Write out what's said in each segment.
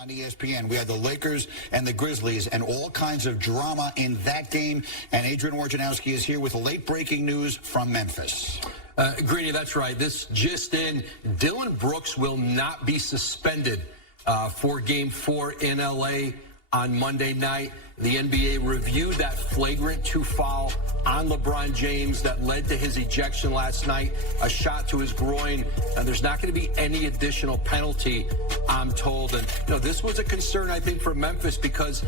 On ESPN, we had the Lakers and the Grizzlies and all kinds of drama in that game. And Adrian Wojnarowski is here with late-breaking news from Memphis. Greeny, that's right. This just in, Dillon Brooks will not be suspended for Game 4 in L.A. on Monday night. The NBA reviewed that flagrant 2 foul on LeBron James that led to his ejection last night, a shot to his groin. And there's not going to be any additional penalty, I'm told. And, this was a concern, I think, for Memphis because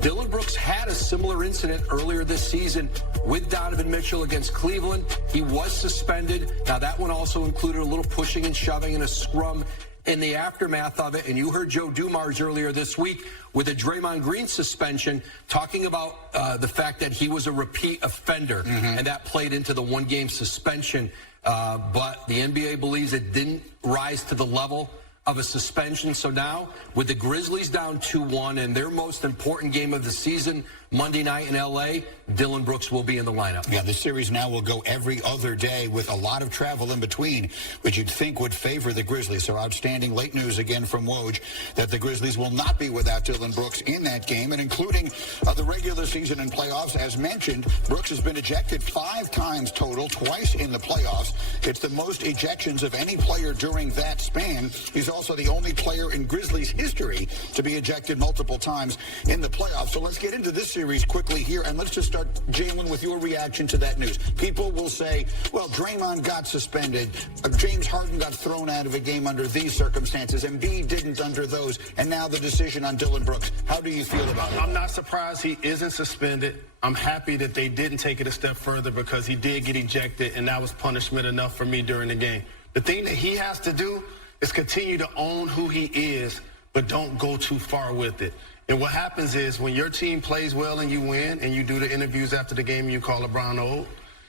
Dillon Brooks had a similar incident earlier this season with Donovan Mitchell against Cleveland. He was suspended. Now, that one also included a little pushing and shoving and a scrum in the aftermath of it. And you heard Joe Dumars earlier this week with a Draymond Green suspension talking about the fact that he was a repeat offender, and that played into the one-game suspension. But the NBA believes it didn't rise to the level of a suspension. So now, with the Grizzlies down 2-1 and their most important game of the season, Monday night in L.A., Dillon Brooks will be in the lineup. Yeah, the series now will go every other day with a lot of travel in between, which you'd think would favor the Grizzlies. So outstanding late news again from Woj that the Grizzlies will not be without Dillon Brooks in that game, and including the regular season and playoffs. As mentioned, Brooks has been ejected 5 times total, twice in the playoffs. It's the most ejections of any player during that span. He's also the only player in Grizzlies history to be ejected multiple times in the playoffs. So let's get into this series quickly here, and let's just start, Jalen, with your reaction to that news. People will say, well, Draymond got suspended, James Harden got thrown out of a game under these circumstances, and Embiid didn't under those, and now the decision on Dillon Brooks. How do you feel about it? I'm not surprised he isn't suspended. I'm happy that they didn't take it a step further because he did get ejected, and that was punishment enough for me during the game. The thing that he has to do is continue to own who he is, but don't go too far with it. And what happens is when your team plays well and you win and you do the interviews after the game and you call LeBron old,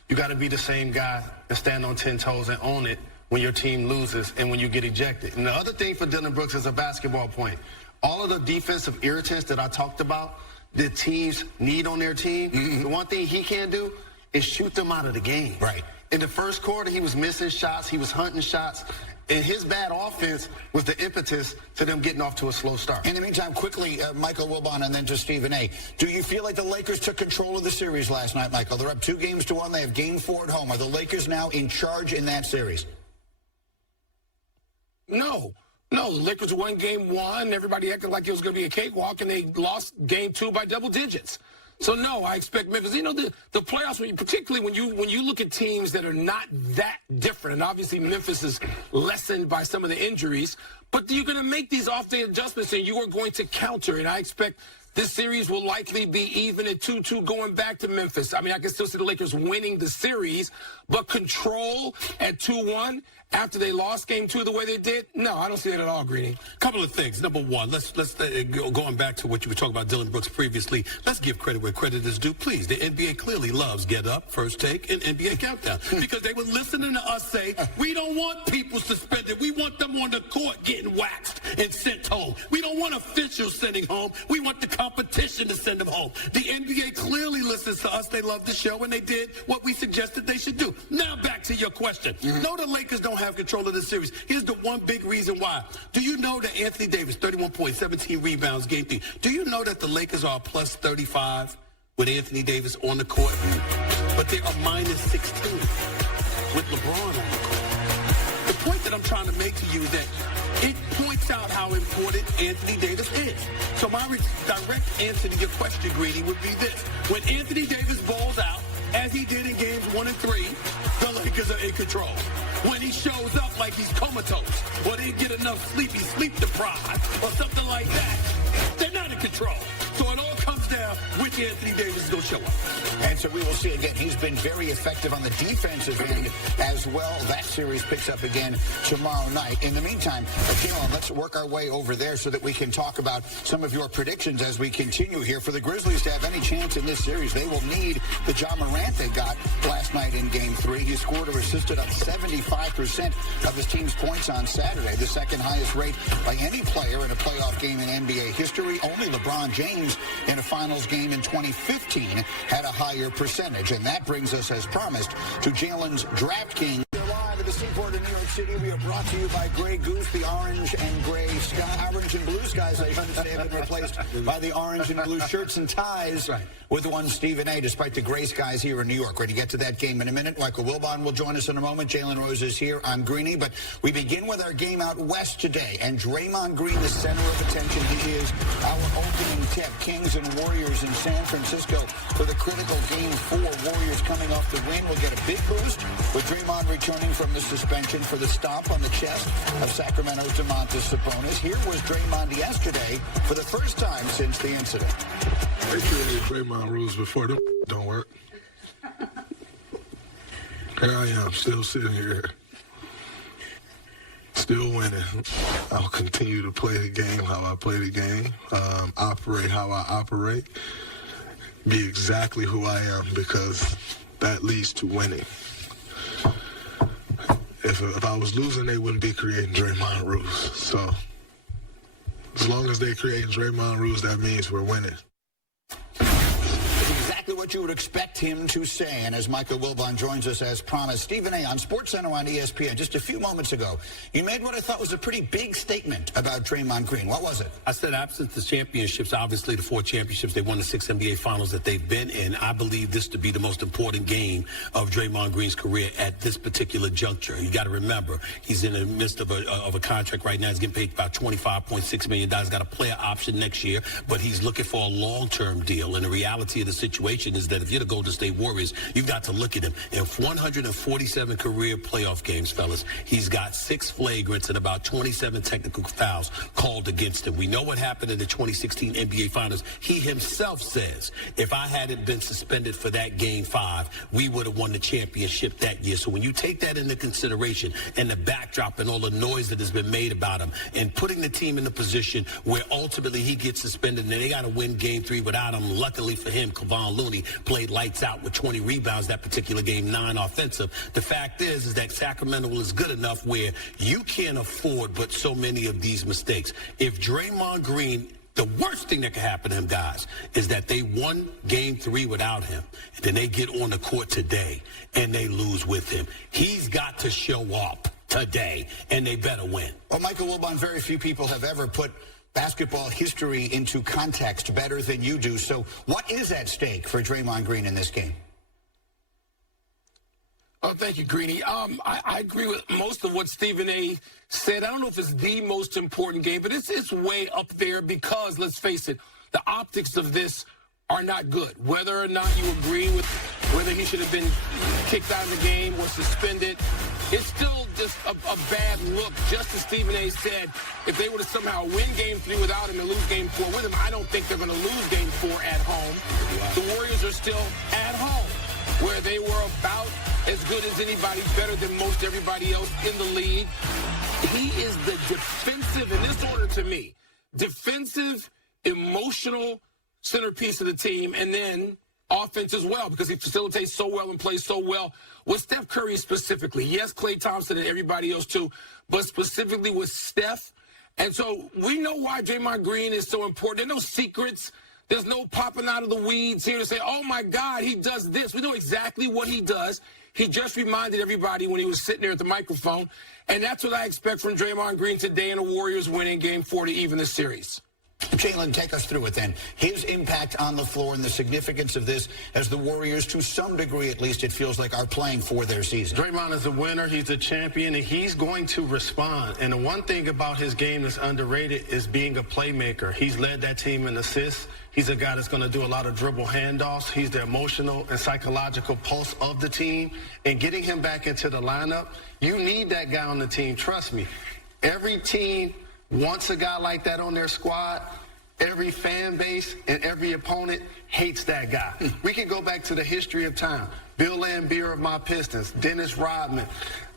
you got to be the same guy and stand on 10 toes and own it when your team loses and when you get ejected. And the other thing for Dillon Brooks is a basketball point. All of the defensive irritants that I talked about, the teams need on their team, the one thing he can't do is shoot them out of the game. Right. In the first quarter, he was missing shots. He was hunting shots. And his bad offense was the impetus to them getting off to a slow start. In the meantime, quickly, Michael Wilbon and then to Stephen A. Do you feel like the Lakers took control of the series last night, Michael? They're up 2-1. They have Game 4 at home. Are the Lakers now in charge in that series? No, the Lakers won Game 1. Everybody acted like it was going to be a cakewalk, and they lost Game 2 by double digits. So, no, I expect Memphis. The playoffs, particularly when you look at teams that are not that different, and obviously Memphis is lessened by some of the injuries, but you're going to make these off-day adjustments, and you are going to counter. And I expect this series will likely be even at 2-2 going back to Memphis. I mean, I can still see the Lakers winning the series, but control at 2-1 after they lost Game 2 the way they did? No, I don't see that at all, Greeny. Couple of things. Number one, let's going back to what you were talking about Dillon Brooks previously, let's give credit where credit is due, please. The NBA clearly loves Get Up, First Take, and NBA Countdown because they were listening to us say, we don't want people suspended. We want them on the court getting waxed and sent home. We don't want officials sending home. We want the competition to send them home. The NBA clearly listens to us. They love the show, and they did what we suggested they should do. Now back to your question. No, the Lakers don't have control of the series. Here's the one big reason why. Do you know that Anthony Davis, 31 points, 17 rebounds, Game 3. Do you know that the Lakers are plus 35 with Anthony Davis on the court? But they are minus 16 with LeBron on the court. The point that I'm trying to make to you is that it points out how important Anthony Davis is. So my direct answer to your question, Greedy, would be this. When Anthony Davis balls out, as he did in Games 1 and 3, the Lakers are in control. When he shows up like he's comatose, or they get enough sleep, he's sleep deprived, or something like that, they're not in control. So it all comes down which Anthony Davis is going to show up. And so we will see again. He's been very effective on the defensive end as well. That series picks up again tomorrow night. In the meantime, Dillon, let's work our way over there so that we can talk about some of your predictions as we continue here. For the Grizzlies to have any chance in this series, they will need the Ja Morant they got last night in Game 3. He scored or assisted on 75% of his team's points on Saturday, the second highest rate by any player in a playoff game in NBA history. Only LeBron James in a finals game in 2015 had a higher percentage. And that brings us, as promised, to Jalen's DraftKings. Live at the Seaport in New York City. We are brought to you by Grey Goose, the orange and gray sky, orange and blue skies, I should say, have been replaced by the orange and blue shirts and ties with one Stephen A. Despite the gray skies here in New York. We're going to get to that game in a minute. Michael Wilbon will join us in a moment. Jalen Rose is here. I'm Greeny, but we begin with our game out west today. And Draymond Green, the center of attention. He is our opening tip. Kings and Warriors in San Francisco for the critical Game 4. Warriors coming off the win will get a big boost with Draymond returning from the suspension for the stomp on the chest of Sacramento's Domantas Sabonis. Here was Draymond yesterday for the first time since the incident. They created Draymond rules before. Them don't work. Here I am, still sitting here, still winning. I'll continue to play the game how I play the game, operate how I operate, be exactly who I am, because that leads to winning. If I was losing, they wouldn't be creating Draymond rules. So as long as they creating Draymond rules, that means we're winning. Exactly what you would expect him to say. And as Michael Wilbon joins us as promised, Stephen A. on SportsCenter on ESPN just a few moments ago, you made what I thought was a pretty big statement about Draymond Green. What was it? I said absent the championships, obviously the 4 championships, they won the 6 NBA finals that they've been in. I believe this to be the most important game of Draymond Green's career at this particular juncture. You got to remember, he's in the midst of a contract right now. He's getting paid about $25.6 million. He's got a player option next year, but he's looking for a long-term deal. And the reality of the situation is that if you're the Golden State Warriors, you've got to look at him. In 147 career playoff games, fellas, he's got 6 flagrants and about 27 technical fouls called against him. We know what happened in the 2016 NBA Finals. He himself says, if I hadn't been suspended for that Game 5, we would have won the championship that year. So when you take that into consideration and the backdrop and all the noise that has been made about him and putting the team in a position where ultimately he gets suspended and they got to win Game 3 without him, luckily for him, Kevon Looney played lights out with 20 rebounds that particular game, 9 offensive. The fact is that Sacramento is good enough where you can't afford but so many of these mistakes. If Draymond Green, the worst thing that could happen to him, guys, is that they won Game 3 without him. And then they get on the court today and they lose with him. He's got to show up today, and they better win. Well, Michael Wilbon, very few people have ever put basketball history into context better than you do. So what is at stake for Draymond Green in this game? Oh, thank you, Greeny. I agree with most of what Stephen A. said. I don't know if it's the most important game, but it's way up there because, let's face it, the optics of this are not good. Whether or not you agree with whether he should have been kicked out of the game or suspended, it's still just a bad look. Just as Stephen A. said, if they were to somehow win Game 3 without him and lose Game 4 with him, I don't think they're going to lose Game 4 at home. The Warriors are still at home, where they were about as good as anybody, better than most everybody else in the league. He is the defensive, in this order to me, defensive, emotional centerpiece of the team, and then offense as well, because he facilitates so well and plays so well with Steph Curry specifically. Yes, Klay Thompson and everybody else too, but specifically with Steph. And so we know why Draymond Green is so important. There are no secrets. There's no popping out of the weeds here to say, oh, my God, he does this. We know exactly what he does. He just reminded everybody when he was sitting there at the microphone. And that's what I expect from Draymond Green today in the Warriors winning Game 4 to even the series. Jalen, take us through it then. His impact on the floor and the significance of this as the Warriors, to some degree at least, it feels like, are playing for their season. Draymond is a winner. He's a champion, and he's going to respond. And the one thing about his game that's underrated is being a playmaker. He's led that team in assists. He's a guy that's going to do a lot of dribble handoffs. He's the emotional and psychological pulse of the team. And getting him back into the lineup, you need that guy on the team. Trust me. Every team wants a guy like that on their squad. Every fan base and every opponent hates that guy. We can go back to the history of time. Bill Laimbeer of my Pistons, Dennis Rodman.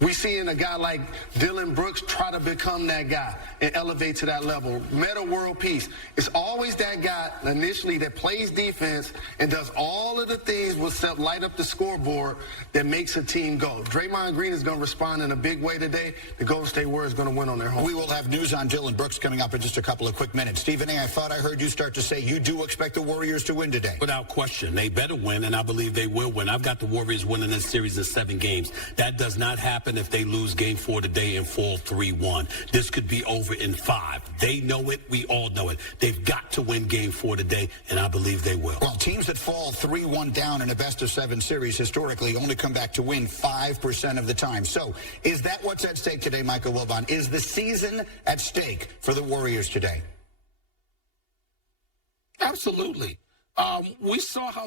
We seeing a guy like Dillon Brooks try to become that guy and elevate to that level. Meta world peace. It's always that guy initially that plays defense and does all of the things will light up the scoreboard that makes a team go. Draymond Green is going to respond in a big way today. The Golden State Warriors is going to win on their home. We will have news on Dillon Brooks coming up in just a couple of quick minutes. Stephen A., I thought I heard you start to say you do expect the Warriors to win today. Without question. They better win, and I believe they will win. I've got the Warriors winning this series in 7 games. That does not happen if they lose game 4 today and fall 3-1. This could be over in 5. They know it. We all know it. They've got to win game 4 today, and I believe they will. Well, teams that fall 3-1 down in a best-of-7 series historically only come back to win 5% of the time. So is that what's at stake today, Michael Wilbon? Is the season at stake for the Warriors today? Absolutely. We saw how